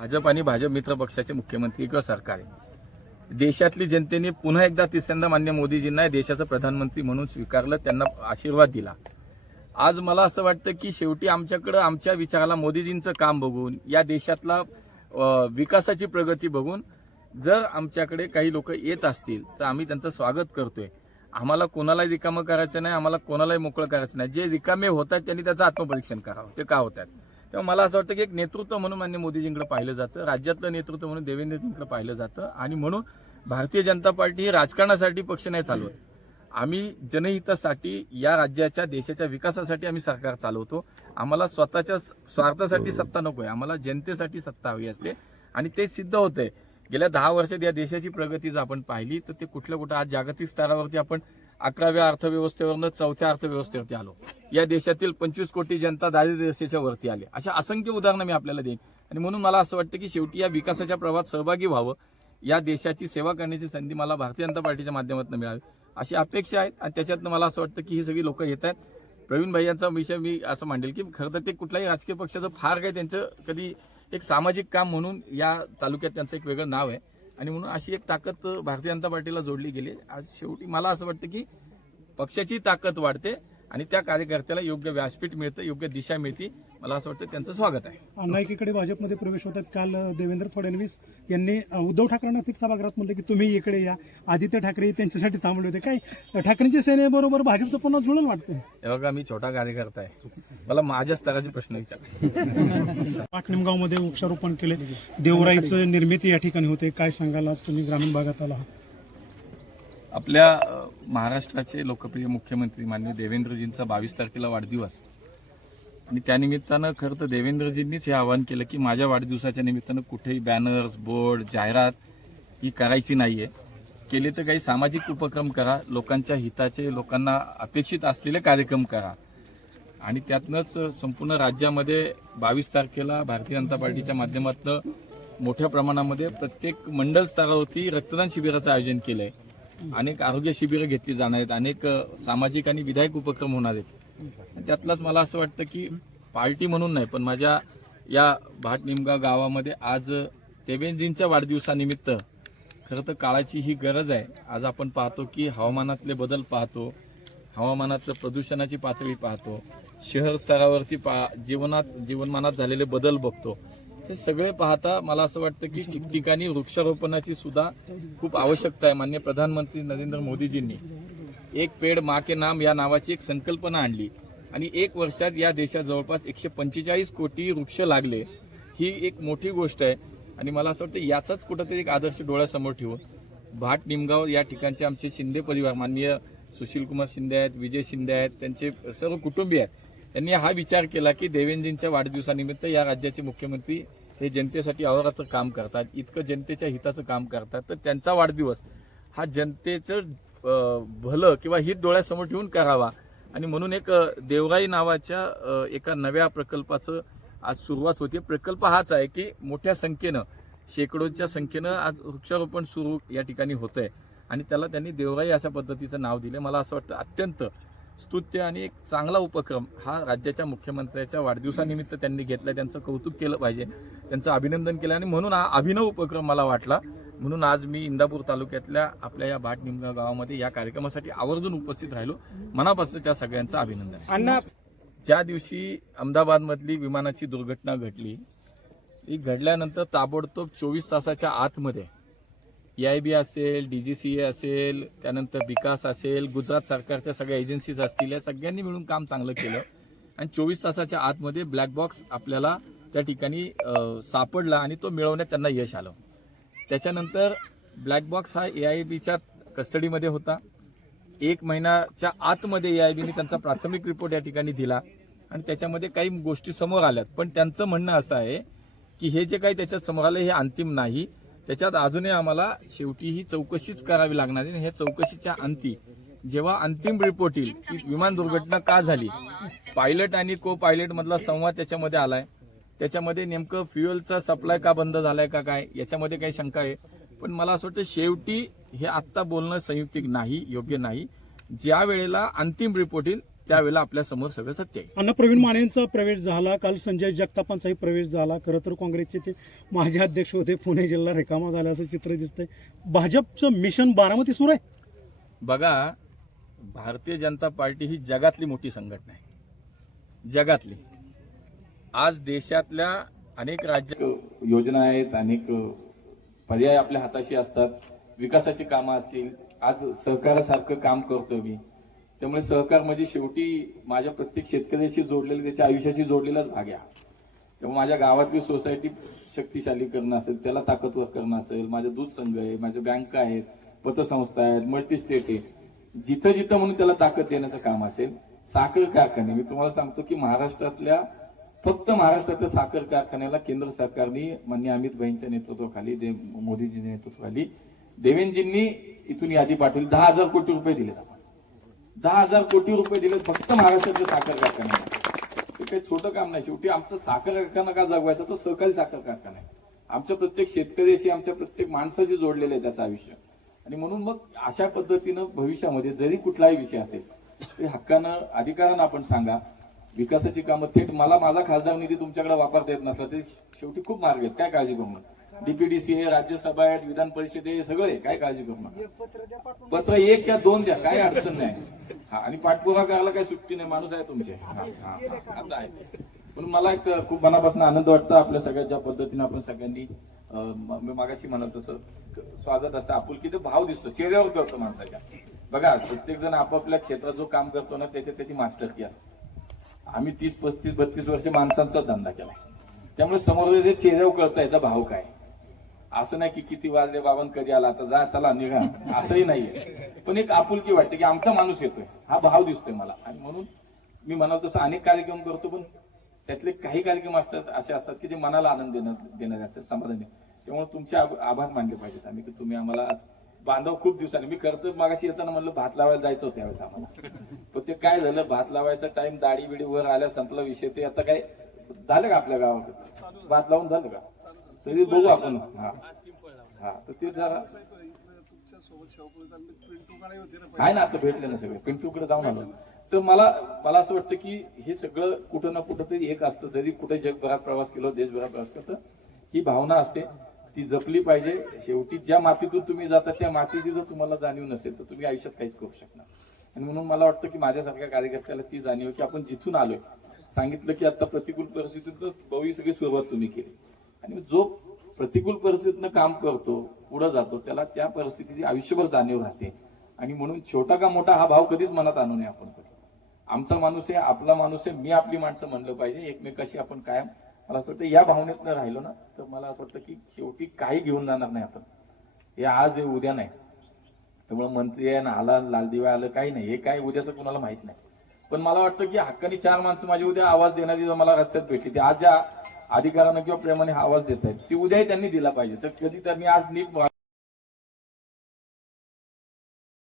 भाजप आणि भाजप मित्र पक्षाचे मुख्यमंत्री किंवा सरकार आहे. देशातली जनतेने पुन्हा एकदा तिसऱ्यांदा मान्य मोदीजींना देशाचं प्रधानमंत्री म्हणून स्वीकारलं त्यांना आशीर्वाद दिला. आज मला असं वाटतं की शेवटी आमच्याकडं आमच्या विचाराला मोदीजींचं काम बघून या देशातला विकासाची प्रगती बघून जर आमच्याकडे काही लोक येत असतील तर आम्ही त्यांचं स्वागत करतोय. आम्हाला कोणालाही रिकामं करायचं नाही आम्हाला कोणालाही मोकळं करायचं नाही. जे रिकामे होत आहेत त्यांनी त्याचं आत्मपरीक्षण करावं. ते का होत आहेत तेव्हा मला असं वाटतं की एक नेतृत्व म्हणून मान्य मोदीजींकडे पाहिलं जातं राज्यातलं नेतृत्व म्हणून देवेंद्रजींकडे पाहिलं जातं आणि म्हणून भारतीय जनता पार्टी ही राजकारणासाठी पक्ष नाही चालवत. आम्ही जनहितासाठी या राज्याच्या देशाच्या विकासासाठी आम्ही सरकार चालवतो. आम्हाला स्वतःच्या स्वार्थासाठी सत्ता नको आहे आम्हाला जनतेसाठी सत्ता हवी असते आणि ते सिद्ध होतंय. गेल्या दहा वर्षात या देशाची प्रगती जर आपण पाहिली तर ते कुठल्या कुठं आज जागतिक स्तरावरती आपण अकराव्या अर्थव्यवस्थेवरनं चौथ्या अर्थव्यवस्थेवरती आलो. या देशातील पंचवीस कोटी जनता दारिद्र्यरेषेच्या वरती आली. अशा असंख्य उदाहरणं मी आपल्याला देईन. आणि म्हणून मला असं वाटतं की शेवटी या विकासाच्या प्रवाहात सहभागी व्हावं. या देशाची सेवा करण्याची संधी मला भारतीय जनता पार्टीच्या माध्यमातून मिळावी. अशी अपेक्षा आहेत. आणि त्याच्यातनं मला असं वाटतं की ही सगळी लोक येत आहेत. प्रवीण भाई यांचा विषय मी असं मांडेल की खरं तर ते कुठल्याही राजकीय पक्षाचं फार काही त्यांचं कधी एक सामाजिक काम म्हणून या तालुक्यात त्यांचं एक वेगळं नाव आहे. आणि म्हणून अशी एक ताकद भारतीय जनता पार्टीला जोडली गेली. आज शेवटी मला असं वाटतं की पक्षाची ताकद वाढते. आणि त्या कार्यकर्त्याला योग्य व्यासपीठ मिळतं योग्य दिशा मिळते. मला असं वाटतं त्यांचं स्वागत आहे. एकीकडे भाजपमध्ये प्रवेश होतात. काल देवेंद्र फडणवीस यांनी उद्धव ठाकरेंना तीच सभागृहात म्हणलं की तुम्ही इकडे या. आदित्य ठाकरे त्यांच्यासाठी थांबले होते. काय ठाकरेंच्या सेनेबरोबर भाजपचं पुन्हा जुळून वाटतंय? हे बघा मी छोटा कार्यकर्ता आहे. मला माझ्या स्तराचे प्रश्न विचार. पाटनिमगावमध्ये वृक्षारोपण केले. देवराईचं निर्मिती या ठिकाणी होते. काय सांगाल आज तुम्ही? ग्रामीण भागात आला आहात. आपल्या महाराष्ट्राचे लोकप्रिय मुख्यमंत्री माननीय देवेंद्रजींचा बावीस तारखेला वाढदिवस. आणि त्यानिमित्तानं खरं तर देवेंद्रजींनीच हे आवाहन केलं की माझ्या वाढदिवसाच्या निमित्तानं कुठेही बॅनर्स बोर्ड जाहिरात ही करायची नाहीये. केले तर काही सामाजिक उपक्रम करा लोकांच्या हिताचे लोकांना अपेक्षित असलेले कार्यक्रम करा. आणि त्यातनंच संपूर्ण राज्यामध्ये बावीस तारखेला भारतीय जनता पार्टीच्या माध्यमातून मोठ्या प्रमाणामध्ये प्रत्येक मंडल स्तरावरती रक्तदान शिबिराचं आयोजन केलं आहे अनेक आरोग्य शिबिरं घेतली जाणार आहेत. अनेक सामाजिक आणि विधायक उपक्रम होणार आहेत. त्यातलाच मला असं वाटतं की पार्टी म्हणून नाही पण माझ्या या भाटनिमगा गावामध्ये आज देवेंद्रजींच्या वाढदिवसानिमित्त खरं तर काळाची ही गरज आहे. आज आपण पाहतो की हवामानातले बदल पाहतो हवामानातलं प्रदूषणाची पातळी पाहतो शहर स्तरावरती पा जीवनात जीवनमानात झालेले बदल बघतो. हे सगळे पाहता मला असं वाटतं की ठिकठिकाणी वृक्षारोपणाची सुद्धा खूप आवश्यकता आहे मान्य प्रधानमंत्री नरेंद्र मोदीजींनी. एक पेड मा के नाम या नावाची एक संकल्पना आणली आणि एक वर्षात या देशात जवळपास एकशे पंचेचाळीस कोटी वृक्ष लागले ही एक मोठी गोष्ट आहे. आणि मला असं वाटतं याचाच कुठंतरी एक आदर्श डोळ्यासमोर ठेवून भाट निमगाव या ठिकाणचे आमचे शिंदे परिवार माननीय सुशीलकुमार शिंदे आहेत विजय शिंदे आहेत त्यांचे सर्व कुटुंबीय आहेत. त्यांनी हा विचार केला की देवेंद्रजींच्या वाढदिवसानिमित्त या राज्याचे मुख्यमंत्री हे जनतेसाठी अहोरात्र काम करतात इतकं जनतेच्या हिताचं काम करतात तर त्यांचा वाढदिवस हा जनतेचं भलं किंवा हित डोळ्यासमोर ठेवून करावा. आणि म्हणून एक देवराई नावाच्या एका नव्या प्रकल्पाचं आज सुरुवात होते. प्रकल्प हाच आहे की मोठ्या संख्येनं शेकडोच्या संख्येनं आज वृक्षारोपण सुरू या ठिकाणी होतंय. आणि त्याला त्यांनी देवराई अशा पद्धतीचं नाव दिलं मला असं वाटतं अत्यंत स्तुत्य आणि एक चांगला उपक्रम हा राज्याच्या मुख्यमंत्र्याच्या वाढदिवसानिमित्त त्यांनी घेतला. त्यांचं कौतुक केलं पाहिजे. त्यांचं अभिनंदन केलं आणि म्हणून हा अभिनव उपक्रम मला वाटला. म्हणून आज मी इंदापूर तालुक्यातल्या आपल्या या भाट निमगाव गावामध्ये या कार्यक्रमासाठी आवर्जून उपस्थित राहिलो. मनापासून त्या सगळ्यांचं अभिनंदन. अण्णा. ज्या दिवशी अहमदाबादमधली विमानाची दुर्घटना घडली ती घडल्यानंतर ताबडतोब चोवीस तासाच्या आतमध्ये बी असेल डी जी सी ए असेल त्यानंतर विकास असेल गुजरात सरकारच्या सगळ्या एजन्सीज असतील या सगळ्यांनी मिळून काम चांगलं केलं. आणि चोवीस तासाच्या आतमध्ये ब्लॅक बॉक्स आपल्याला त्या ठिकाणी सापडला आणि तो मिळवण्यात त्यांना यश आलं. त्याच्यानंतर ब्लॅक बॉक्स हा एआयबीच्या कस्टडीमध्ये होता. एक महिन्याच्या आतमध्ये ए आय बीने त्यांचा प्राथमिक रिपोर्ट या ठिकाणी दिला. आणि त्याच्यामध्ये काही गोष्टी समोर आल्यात. पण त्यांचं म्हणणं असं आहे की हे जे काही त्याच्यात समोर आलं हे अंतिम नाही. त्याच्यात अजूनही आम्हाला शेवटी ही चौकशीच करावी लागणार आहे. आणि ह्या चौकशीच्या अंती जेव्हा अंतिम रिपोर्ट येईल की विमान दुर्घटना का झाली? पायलट आणि को पायलट मधला संवाद त्याच्यामध्ये आलाय. त्याच्यामध्ये नेमकं फ्युएलचा सप्लाय का बंद झालाय का काय याच्यामध्ये काही शंका आहे. पण मला असं वाटतं शेवटी हे आत्ता बोलणं संयुक्तिक नाही योग्य नाही. ज्या वेळेला अंतिम रिपोर्ट येईल त्यावेळेला आपल्यासमोर सगळं सत्य आहे. अण्णा प्रवीण मानेंचा प्रवेश झाला. काल संजय जगतापांचाही प्रवेश झाला. खरं तर काँग्रेसचे ते माजी अध्यक्ष होते. पुणे जिल्हा रिकामा झाल्याचं चित्र दिसतंय. भाजपचं मिशन बारामती सुरू आहे. बघा भारतीय जनता पार्टी ही जगातली मोठी संघटना आहे. जगातली. आज देशातल्या अनेक राज्य योजना आहेत. अनेक पर्याय आपल्या हाताशी असतात. विकासाची कामं असतील. आज सहकारासारखं काम करतोय मी. त्यामुळे सहकार म्हणजे शेवटी माझ्या प्रत्येक शेतकऱ्याशी जोडलेलं त्याच्या आयुष्याशी जोडलेलाच भाग आहे त्यामुळे माझ्या गावातली सोसायटी शक्तिशाली करणं असेल त्याला ताकदवर करणं असेल माझं दूध संघ आहे माझ्या बँका आहेत पतसंस्था आहेत मल्टी स्टेट आहे. जिथं जिथं म्हणून त्याला ताकद देण्याचं काम असेल साखर कारखाने मी तुम्हाला सांगतो की महाराष्ट्रातल्या फक्त महाराष्ट्रातल्या साखर कारखान्याला केंद्र सरकारने मान्य अमित भाईंच्या नेतृत्वाखाली दे- मोदीजींच्या नेतृत्वाखाली देवेंजींनी इथून यादी पाठवली. दहा हजार कोटी रुपये दिले आपण. दहा हजार कोटी रुपये दिले फक्त महाराष्ट्रातल्या साखर कारखान्याला ते काही छोटं काम नाही. शेवटी आमचं साखर कारखाना का जगवायचा? तो सहकारी साखर कारखाना आहे. आमच्या प्रत्येक शेतकऱ्याशी आमच्या प्रत्येक माणसाशी जोडलेलं आहे त्याचं आयुष्य. आणि म्हणून मग अशा पद्धतीनं भविष्यामध्ये जरी कुठलाही विषय असेल तरी हक्कानं अधिकारानं आपण सांगा विकासाची कामं थेट मला माझा खासदार निधी तुमच्याकडे वापरता येत नसला तरी शेवटी खूप मार्ग आहेत. काय काळजी करू नका. डीपीडीसी आहे राज्यसभा आहे विधान परिषद आहे. सगळं काय काळजी करू नका. पत्र एक या दोन द्या. काय अडचण नाही. हा आणि पाठपुरावा करायला काही सुट्टी नाही. माणूस आहे तुमचे. आता आहे म्हणून मला एक खूप मनापासून आनंद वाटतो आपल्या सगळ्या ज्या पद्धतीने आपण सगळ्यांनी मागाशी म्हणत तसं स्वागत असतं. आपुलकी ते भाव दिसतो. चेहऱ्यावर कळतो माणसाच्या. बघा प्रत्येक जण आपापल्या क्षेत्रात जो काम करतो ना त्याच्यात त्याची मास्टर की असते. आम्ही तीस पस्तीस बत्तीस वर्ष माणसांचा धंदा केला त्यामुळे समोर चेहऱ्यावर कळतं याचा भाव काय? असं नाही की किती वाजले बाबा कधी आला आता जा चला निघा. असंही नाहीये. पण एक आपुलकी वाटते की आमचा माणूस येतोय. हा भाव दिसतोय मला. आणि म्हणून मी म्हणाल तसं अनेक कार्यक्रम करतो पण त्यातले काही कार्यक्रम असतात असे असतात की जे मनाला आनंद देणार देणारे असतात समाधानी त्यामुळे तुमचे आभार मानले पाहिजेत आम्ही की तुम्ही आम्हाला आज बांधव खूप दिवसांनी मी करतो मागाशी येताना म्हणलं भात लावायला जायचं होतं त्यावेळेस आम्हाला. पण ते काय झालं भात लावायचा टाइम दाढी बिडी वर आल्या संपला विषय ते आता काय झालं का आपल्या गावाकडे? भात लावून झालं का? सगळी बघू आपण. हा. हा तर ते जरा आहे ना आता भेटले ना सगळे. पिंटूकडे जाऊन आलो. तर मला मला असं वाटतं की हे सगळं कुठं ना कुठं तरी एक असतं. जरी कुठे जगभरात प्रवास केलो देशभरात प्रवास केला तर ही भावना असते. ती जपली पाहिजे. शेवटी ज्या मातीतून तुम्ही जाता त्या मातीची जर तुम्हाला जाणीव नसेल तर तुम्ही आयुष्यात काहीच करू शकणार. आणि म्हणून मला वाटतं की माझ्यासारख्या कार्यकर्त्याला ती जाणीव की आपण जिथून आलोय. सांगितलं की आता प्रतिकूल परिस्थितीत भवी सगळी सुरुवात तुम्ही केली. आणि जो प्रतिकूल परिस्थितीनं काम करतो पुढे जातो त्याला त्या परिस्थितीची आयुष्यभर जाणीव राहते. आणि म्हणून छोटा का मोठा हा भाव कधीच मनात आणू नये आपण. आमचा माणूस आहे आपला माणूस आहे मी आपली माणसं म्हणलं पाहिजे एकमेकाशी आपण कायम मला असं वाटतं या भावनेतनं राहिलो ना तर मला असं वाटतं की शेवटी काही घेऊन जाणार नाही आपण. हे आज आहे उद्या नाही. त्यामुळे मंत्री आहे ना आला लालदिवा आलं काही नाही. हे काय उद्याचं कोणाला माहीत नाही. पण मला वाटतं की हक्कानी चार माणसं माझी उद्या आवाज देणारी मला रस्त्यात भेटली ते आज ज्या अधिकारानं किंवा प्रेमाने हा आवाज देत आहेत ती उद्याही त्यांनी दिला पाहिजे. तर कधी त्यांनी आज नीट